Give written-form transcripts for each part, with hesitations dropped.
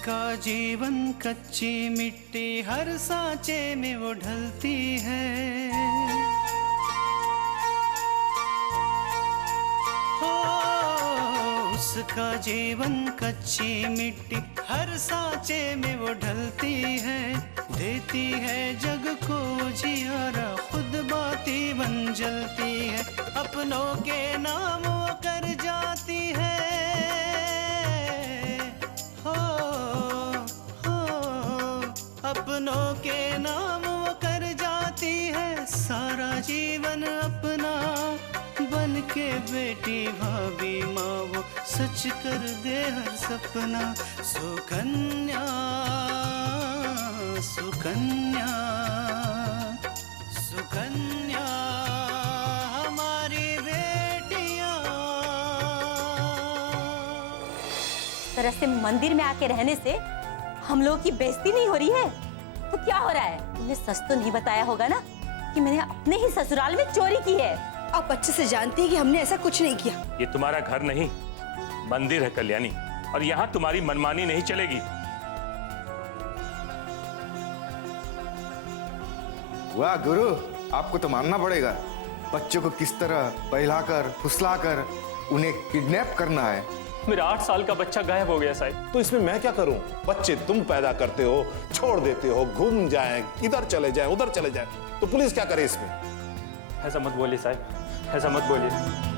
उसका जीवन कच्ची मिट्टी हर सांचे में वो ढलती है। हो उसका जीवन कच्ची मिट्टी हर सांचे में वो ढलती है। देती है जग को जियारा, खुद बाती बन जलती है। अपनों के नाम वो कर जाती है। हो अपनों के नाम वो कर जाती है। सारा जीवन अपना बन के बेटी भाभी माँ वो सच कर दे हर सपना। सुकन्या सुकन्या सुकन्या हमारी बेटियां। इस तरह से मंदिर में आके रहने से हम लोगों की बेइज्जती नहीं हो रही है तो क्या हो रहा है? तुमने सच तो नहीं बताया होगा ना कि मैंने अपने ही ससुराल में चोरी की है? आप अच्छे से जानती है कि हमने ऐसा कुछ नहीं किया। ये तुम्हारा घर नहीं मंदिर है कल्याणी, और यहाँ तुम्हारी मनमानी नहीं चलेगी। वाह गुरु, आपको तो मानना पड़ेगा। बच्चों को किस तरह बहलाकर फुसलाकर उन्हें किडनैप करना है। मेरा 8 साल का बच्चा गायब हो गया साहब। तो इसमें मैं क्या करूं? बच्चे तुम पैदा करते हो, छोड़ देते हो, घूम जाएं, इधर चले जाएं, उधर चले जाएं, तो पुलिस क्या करे इसमें? ऐसा मत बोलिए साहब, ऐसा मत बोलिए।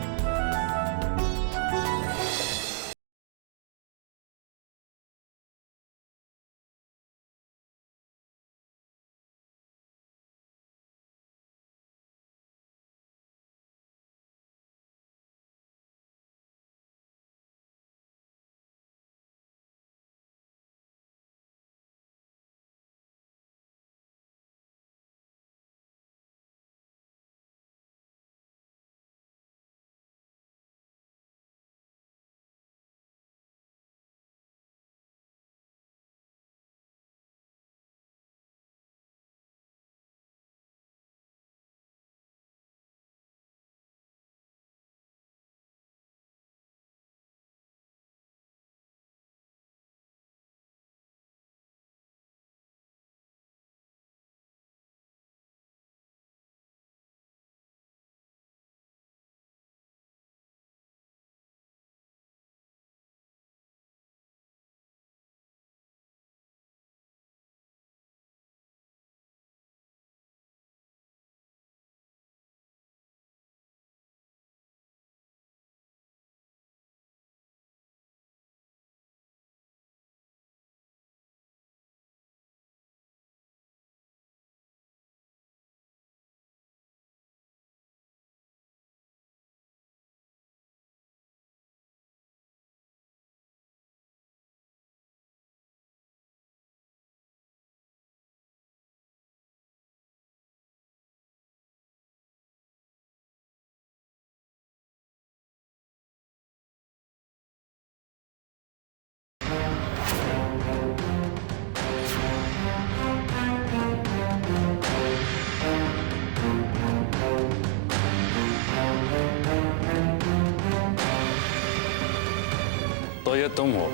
तो ये तुम हो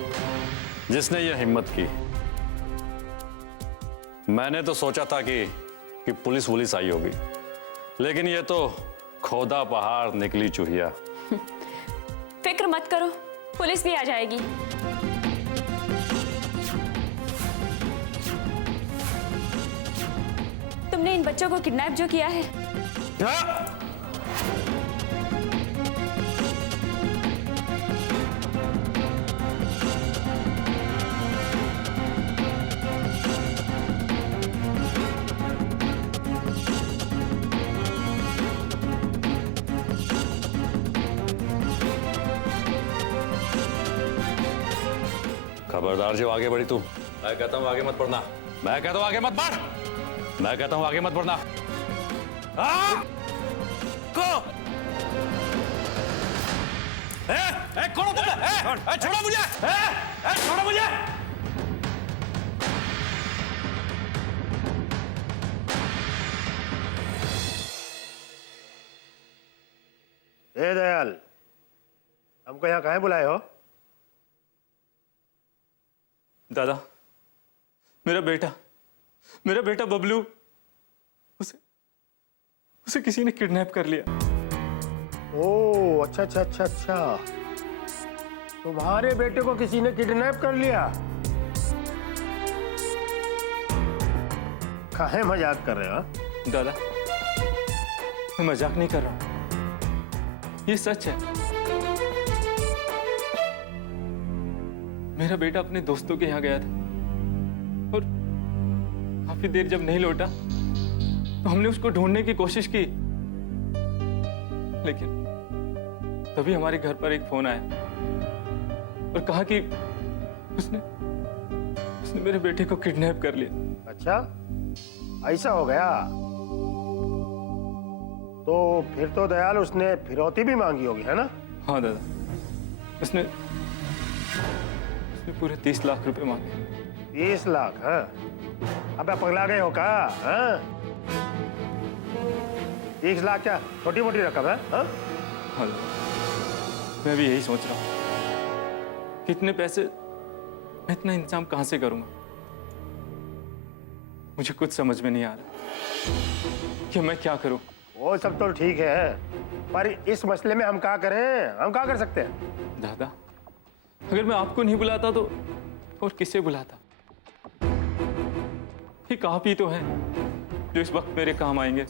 जिसने ये हिम्मत की। मैंने तो सोचा था कि पुलिस आई होगी, लेकिन ये तो खोदा पहाड़ निकली चूहिया। फिक्र मत करो, पुलिस भी आ जाएगी। तुमने इन बच्चों को किडनैप जो किया है, खबरदार जो आगे बढ़ी तू। मैं कहता हूं आगे मत बढ़ना। मैं कहता हूं आगे मत बढ़। मैं कहता हूं आगे मत बढ़ना। कौन तुम? छोड़ो मुझे, छोड़ो मुझे। दयाल, हमको यहाँ काहे बुलाए हो? दादा, मेरा बेटा बबलू, उसे किसी ने किडनैप कर लिया। ओह, अच्छा अच्छा अच्छा अच्छा, तुम्हारे बेटे को किसी ने किडनैप कर लिया? काहे मजाक कर रहे हो? दादा, मैं मजाक नहीं कर रहा हूं, ये सच है। मेरा बेटा अपने दोस्तों के यहाँ गया था और काफी देर जब नहीं लौटा तो हमने उसको ढूंढने की कोशिश की, लेकिन तभी हमारे घर पर एक फोन आया और कहा कि उसने मेरे बेटे को किडनैप कर लिया। अच्छा, ऐसा हो गया? तो फिर तो दयाल उसने फिरौती भी मांगी होगी, है ना? हाँ दादा, उसने पूरे 30 लाख रुपए मांगे। 30 लाख? हाँ, अबे पगला गए हो क्या? हाँ, 30 लाख क्या छोटी मोटी रकम है? हाँ? हाँ, मैं भी यही सोच रहा हूँ, कितने पैसे मैं इतना इंतजाम कहाँ से करूंगा। मुझे कुछ समझ में नहीं आ रहा कि मैं क्या करूं। वो सब तो ठीक है, पर इस मसले में हम क्या करें? हम क्या कर सकते हैं? दादा, अगर मैं आपको नहीं बुलाता तो और किसे बुलाता? एक आप ही तो हैं जो इस वक्त मेरे काम आएंगे।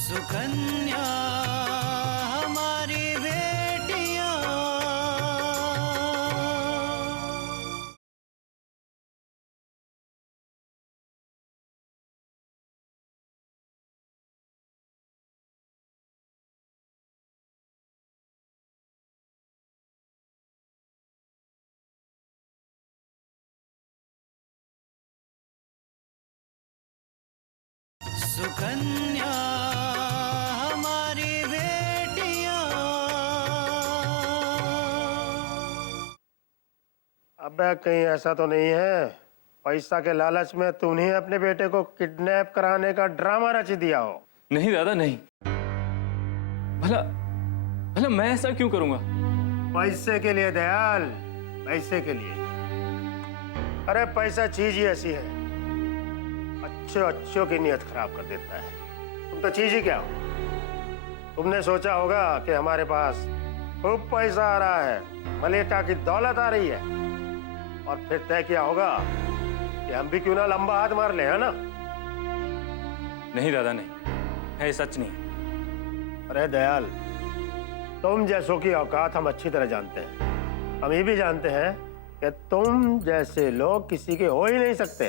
सुकन्या हमारी बेटियां, सुकन्या हमारी बेटियां। अबे कहीं ऐसा तो नहीं है पैसा के लालच में तूने अपने बेटे को किडनैप कराने का ड्रामा रच दिया हो? नहीं दादा, नहीं। भला भला मैं ऐसा क्यों करूंगा? पैसे के लिए दयाल, पैसे के लिए। अरे पैसा चीज ही ऐसी है, अच्छों की नीयत खराब कर देता है। तुम तो चीज ही क्या हो? तुमने सोचा होगा कि हमारे पास खूब पैसा आ रहा है, मलेटा की दौलत आ रही है, और फिर तय किया होगा कि हम भी क्यों ना लंबा हाथ मार ले, है ना? नहीं दादा, नहीं है, सच नहीं है। अरे दयाल, तुम जैसों की औकात हम अच्छी तरह जानते हैं। हम ये भी जानते हैं कि तुम जैसे लोग किसी के हो ही नहीं सकते।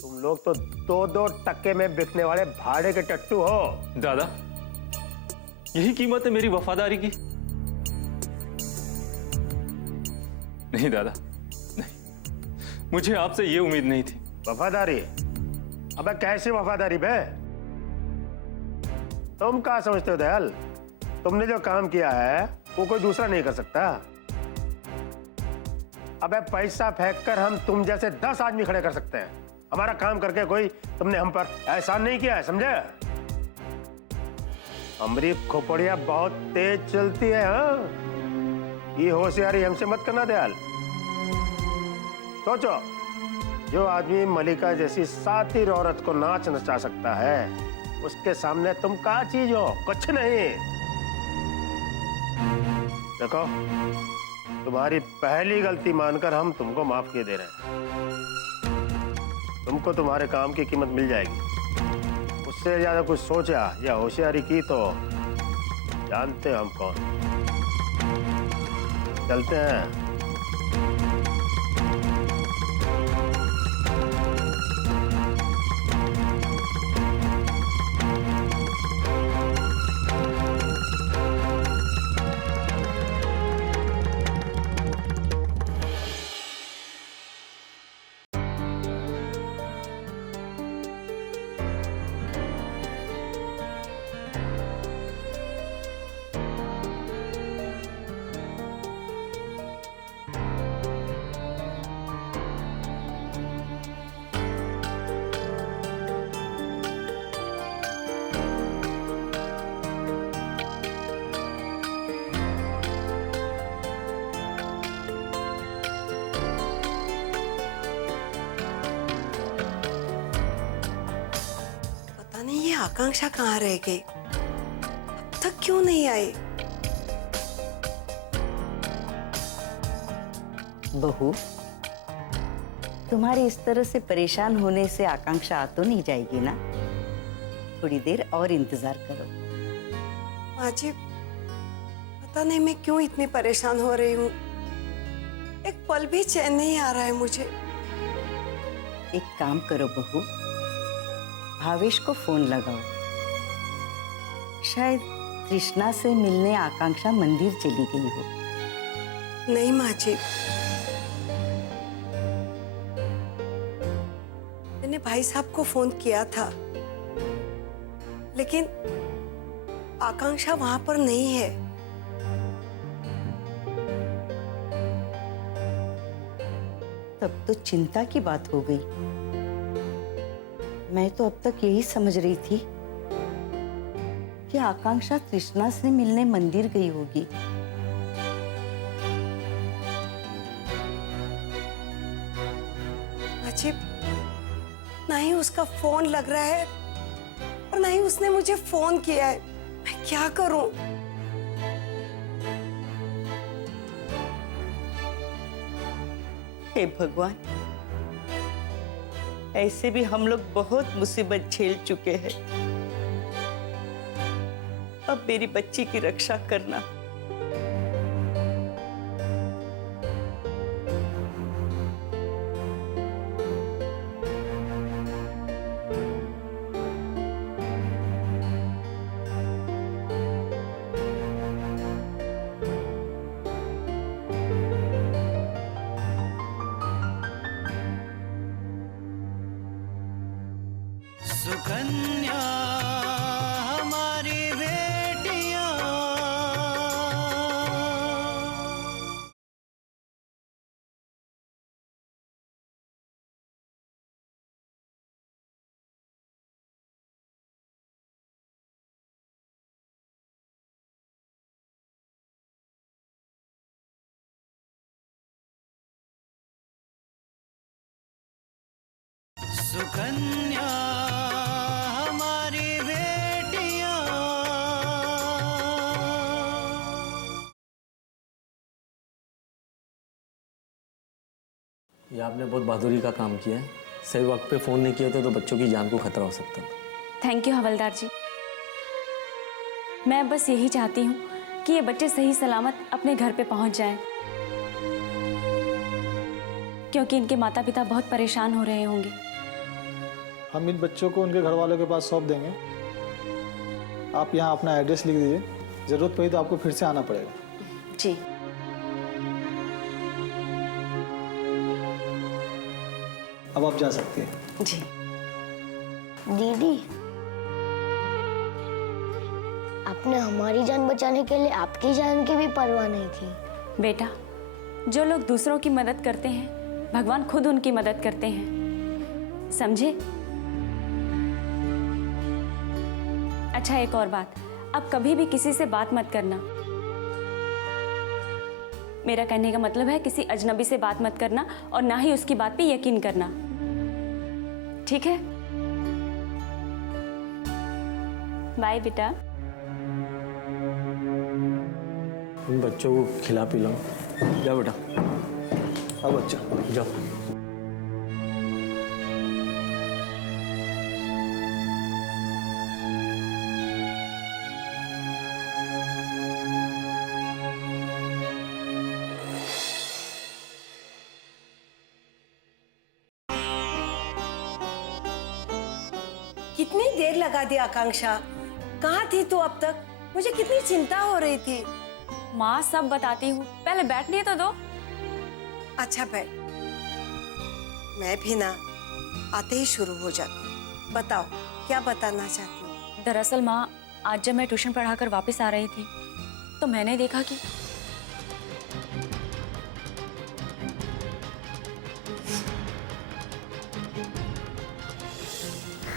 तुम लोग तो 2-2 टक्के में बिकने वाले भाड़े के टट्टू हो। दादा, यही कीमत है मेरी वफादारी की? नहीं दादा, नहीं, मुझे आपसे ये उम्मीद नहीं थी। वफादारी? अबे कैसी वफादारी बे? तुम क्या समझते हो दयाल? तुमने जो काम किया है वो कोई दूसरा नहीं कर सकता। अबे पैसा फेंककर हम तुम जैसे 10 आदमी खड़े कर सकते हैं। हमारा काम करके कोई तुमने हम पर एहसान नहीं किया है, समझे? हमारी खोपड़ियां बहुत तेज चलती है। हाँ, ये होशियारी हमसे मत करना दयाल। सोचो, जो आदमी मलिका जैसी सातिर औरत को नाच नचा सकता है, उसके सामने तुम क्या चीज हो? कुछ नहीं। देखो, तुम्हारी पहली गलती मानकर हम तुमको माफ किए दे रहे हैं। तुमको तुम्हारे काम की कीमत मिल जाएगी। उससे ज्यादा कुछ सोचा या होशियारी की तो जानते हैं हम कौन। चलते हैं। आकांक्षा कहाँ रह गई? अब तक क्यों नहीं आई? बहू, तुम्हारे इस तरह से परेशान होने से आकांक्षा आ तो नहीं जाएगी ना? थोड़ी देर और इंतजार करो। माँ जी, पता नहीं मैं क्यों इतनी परेशान हो रही हूँ। एक पल भी चैन नहीं आ रहा है मुझे। एक काम करो बहू, भावेश को फोन लगाओ। शायद कृष्णा से मिलने आकांक्षा मंदिर चली गई हो। नहीं माँ जी, मैंने भाई साहब को फोन किया था, लेकिन आकांक्षा वहां पर नहीं है। तब तो चिंता की बात हो गई। मैं तो अब तक यही समझ रही थी कि आकांक्षा कृष्णा से मिलने मंदिर गई होगी। अजीब, ना ही उसका फोन लग रहा है और ना ही उसने मुझे फोन किया है। मैं क्या करूं? हे भगवान, ऐसे भी हम लोग बहुत मुसीबत झेल चुके हैं। अब मेरी बच्ची की रक्षा करना। सुकन्या हमारी बेटियां, सुकन्या हमारी बेटियां। ये आपने बहुत बहादुरी का काम किया है। सही वक्त पे फोन नहीं किया होता तो बच्चों की जान को खतरा हो सकता था। थैंक यू हवलदार जी। मैं बस यही चाहती हूँ कि ये बच्चे सही सलामत अपने घर पे पहुँच जाएं, क्योंकि इनके माता पिता बहुत परेशान हो रहे होंगे। हम इन बच्चों को उनके घर वालों के पास सौंप देंगे। आप यहाँ अपना एड्रेस लिख दीजिए, ज़रूरत पड़ी तो आपको फिर से आना पड़ेगा। जी। अब आप जा सकती हैं। जी। दीदी, आपने हमारी जान बचाने के लिए आपकी जान की भी परवाह नहीं की। बेटा, जो लोग दूसरों की मदद करते हैं, भगवान खुद उनकी मदद करते हैं, समझे? अच्छा, एक और बात, अब कभी भी किसी से बात मत करना। मेरा कहने का मतलब है किसी अजनबी से बात मत करना और ना ही उसकी बात पे यकीन करना, ठीक है? बाय बेटा। उन बच्चों को खिला पिलाओ। जाओ बेटा। अब बच्चा जाओ। कितनी देर लगा दी आकांक्षा? कहाँ थी तू अब तक? मुझे कितनी चिंता हो रही थी। माँ, सब बताती हूँ, पहले बैठने तो दो। अच्छा बैठ। मैं भी ना आते ही शुरू हो जाती। बताओ, क्या बताना चाहती हो? दरअसल माँ, आज जब मैं ट्यूशन पढ़ाकर वापस आ रही थी तो मैंने देखा कि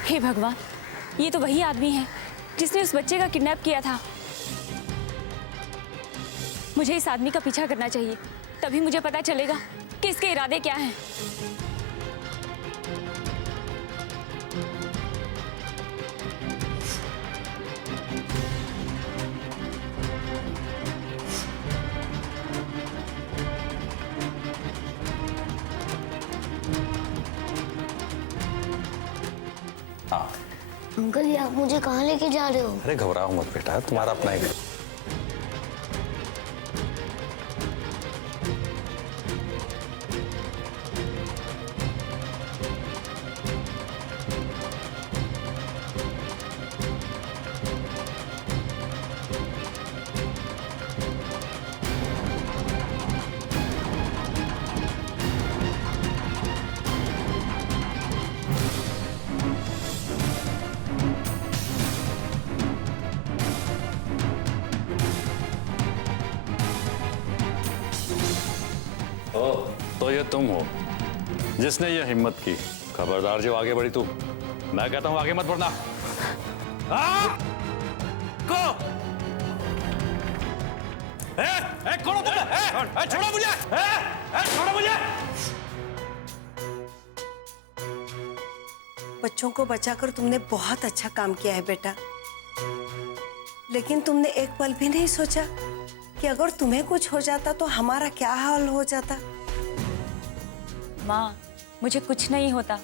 हे भगवान, ये तो वही आदमी है जिसने उस बच्चे का किडनैप किया था। मुझे इस आदमी का पीछा करना चाहिए, तभी मुझे पता चलेगा कि इसके इरादे क्या हैं। हाँ। अंकल, ये आप मुझे कहाँ लेके जा रहे हो? अरे घबराओ मत बेटा, तुम्हारा अपना ही घर। तो ये तुम हो जिसने ये हिम्मत की। खबरदार जो आगे बढ़ी तू, मैं कहता हूं आगे मत बढ़ना। को छोड़ो मुझे, छोड़ो मुझे। बच्चों को बचाकर तुमने बहुत अच्छा काम किया है बेटा, लेकिन तुमने एक पल भी नहीं सोचा कि अगर तुम्हें कुछ हो जाता तो हमारा क्या हाल हो जाता। माँ, मुझे कुछ नहीं होता।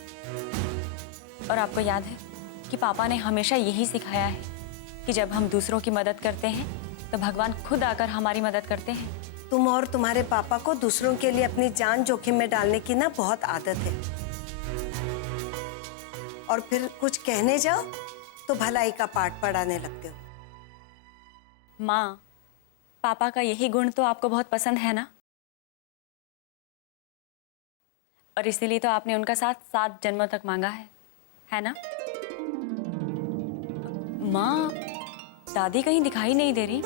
और आपको याद है कि पापा ने हमेशा यही सिखाया है कि जब हम दूसरों की मदद करते हैं तो भगवान खुद आकर हमारी मदद करते हैं। तुम और तुम्हारे पापा को दूसरों के लिए अपनी जान जोखिम में डालने की ना बहुत आदत है, और फिर कुछ कहने जाओ तो भलाई का पाठ पढ़ाने लगते हो। माँ, पापा का यही गुण तो आपको बहुत पसंद है ना, और इसीलिए तो आपने उनका साथ 7 जन्मों तक मांगा है ना? माँ, दादी कहीं दिखाई नहीं दे रही।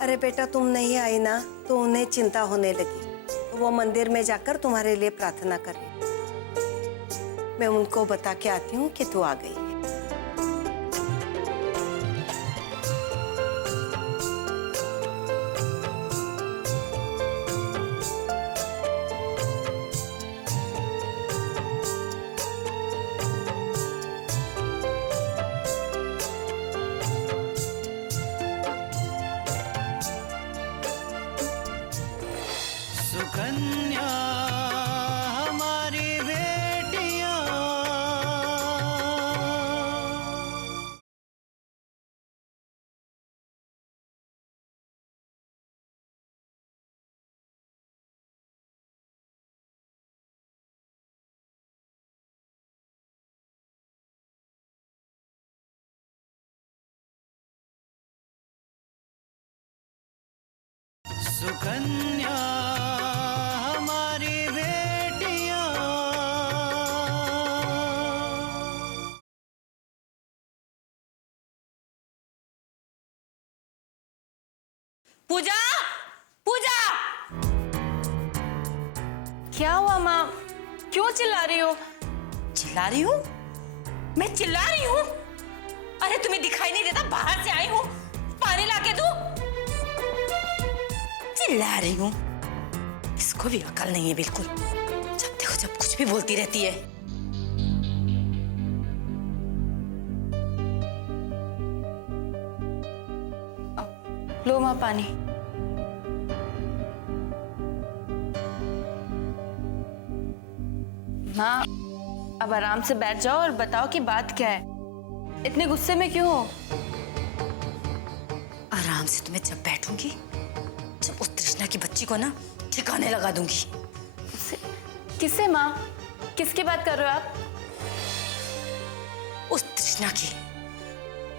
अरे बेटा, तुम नहीं आई ना तो उन्हें चिंता होने लगी। वो मंदिर में जाकर तुम्हारे लिए प्रार्थना कर रही। मैं उनको बता के आती हूँ कि तू आ गई है। सुकन्या हमारी बेटियां, सुकन्या हमारी बेटियां। पूजा, पूजा! क्या हुआ माँ? क्यों चिल्ला रही हो? चिल्ला रही हूँ? मैं चिल्ला रही हूँ? अरे तुम्हें दिखाई नहीं देता? बाहर से आई हूँ, पानी लाके दूं? चिल्ला रही हूँ? इसको भी अकल नहीं है बिल्कुल। जब देखो जब कुछ भी बोलती रहती है। लो माँ पानी। माँ, अब आराम से बैठ जाओ और बताओ कि बात क्या है। इतने गुस्से में क्यों हो? आराम से तुम्हें जब बैठूंगी, जब उस तृष्णा की बच्ची को ना ठिकाने लगा दूंगी। किससे माँ? किसकी बात कर रहे हो आप? उस तृष्णा की।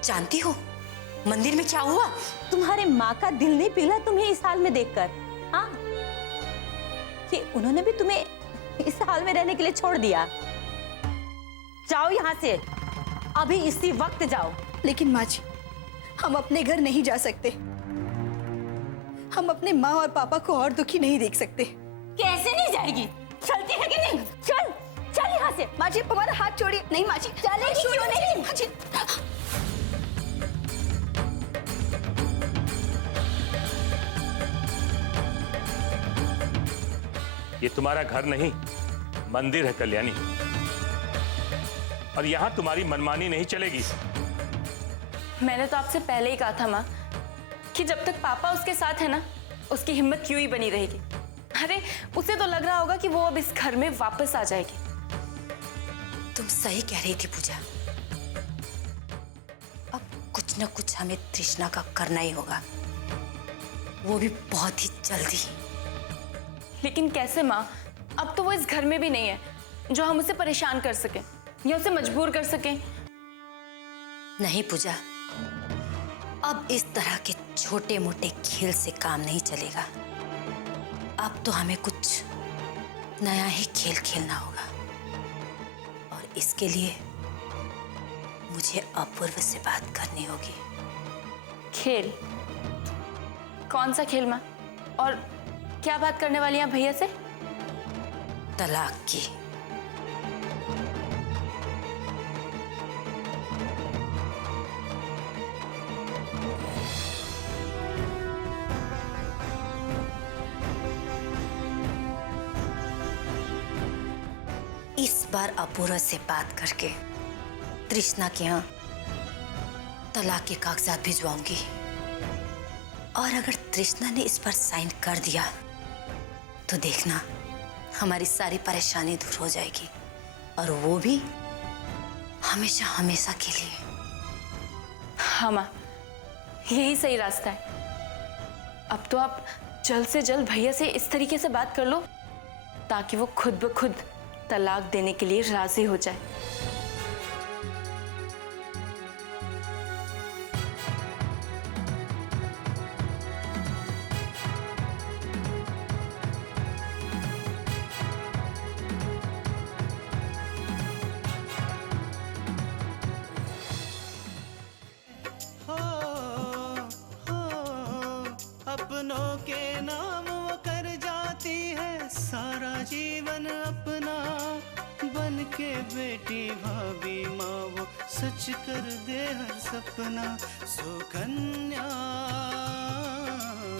जानती हो मंदिर में क्या हुआ? तुम्हारे माँ का दिल नहीं पिघला तुम्हें इस हाल में देखकर? हाँ, कि उन्होंने भी तुम्हें इस हाल में रहने के लिए छोड़ दिया। जाओ यहाँ से, अभी इसी वक्त जाओ। लेकिन माँ जी, हम अपने घर नहीं जा सकते। हम अपने माँ और पापा को और दुखी नहीं देख सकते। कैसे नहीं जाएगी? चलती है कि नहीं? चल चल यहाँ से। माँ जी, हमारा हाथ छोड़िए। नहीं माँ जी, चलेगी क्यों नहीं? माँ जी। ये तुम्हारा घर नहीं, मंदिर है कल्याणी, और यहाँ तुम्हारी मनमानी नहीं चलेगी। मैंने तो आपसे पहले ही कहा था माँ कि जब तक पापा उसके साथ है ना, उसकी हिम्मत क्यों ही बनी रहेगी। अरे उसे तो लग रहा होगा कि वो अब इस घर में वापस आ जाएगी। तुम सही कह रही थी पूजा। कुछ न कुछ हमें तृष्णा का करना ही होगा, वो भी बहुत ही जल्दी। लेकिन कैसे माँ? अब तो वो इस घर में भी नहीं है जो हम उसे परेशान कर सकें या उसे मजबूर कर सकें। नहीं पूजा, अब इस तरह के छोटे मोटे खेल से काम नहीं चलेगा। अब तो हमें कुछ नया ही खेल खेलना होगा, और इसके लिए मुझे अपूर्व से बात करनी होगी। खेल? कौन सा खेल माँ? और क्या बात करने वाली हैं भैया से? तलाक की। इस बार अपूर्व से बात करके तृष्णा के यहाँ तलाक के कागजात भिजवाऊंगी, और अगर तृष्णा ने इस पर साइन कर दिया तो देखना हमारी सारी परेशानी दूर हो जाएगी, और वो भी हमेशा हमेशा के लिए। हाँ माँ, यही सही रास्ता है। अब तो आप जल्द से जल्द भैया से इस तरीके से बात कर लो ताकि वो खुद ब खुद तलाक देने के लिए राजी हो जाए। अपनों के नाम वो कर जाती है सारा जीवन अपना, बन के बेटी भाभी माँ वो सच कर दे हर सपना। सुकन्या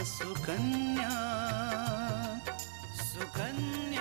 सुकन्या सुकन्या।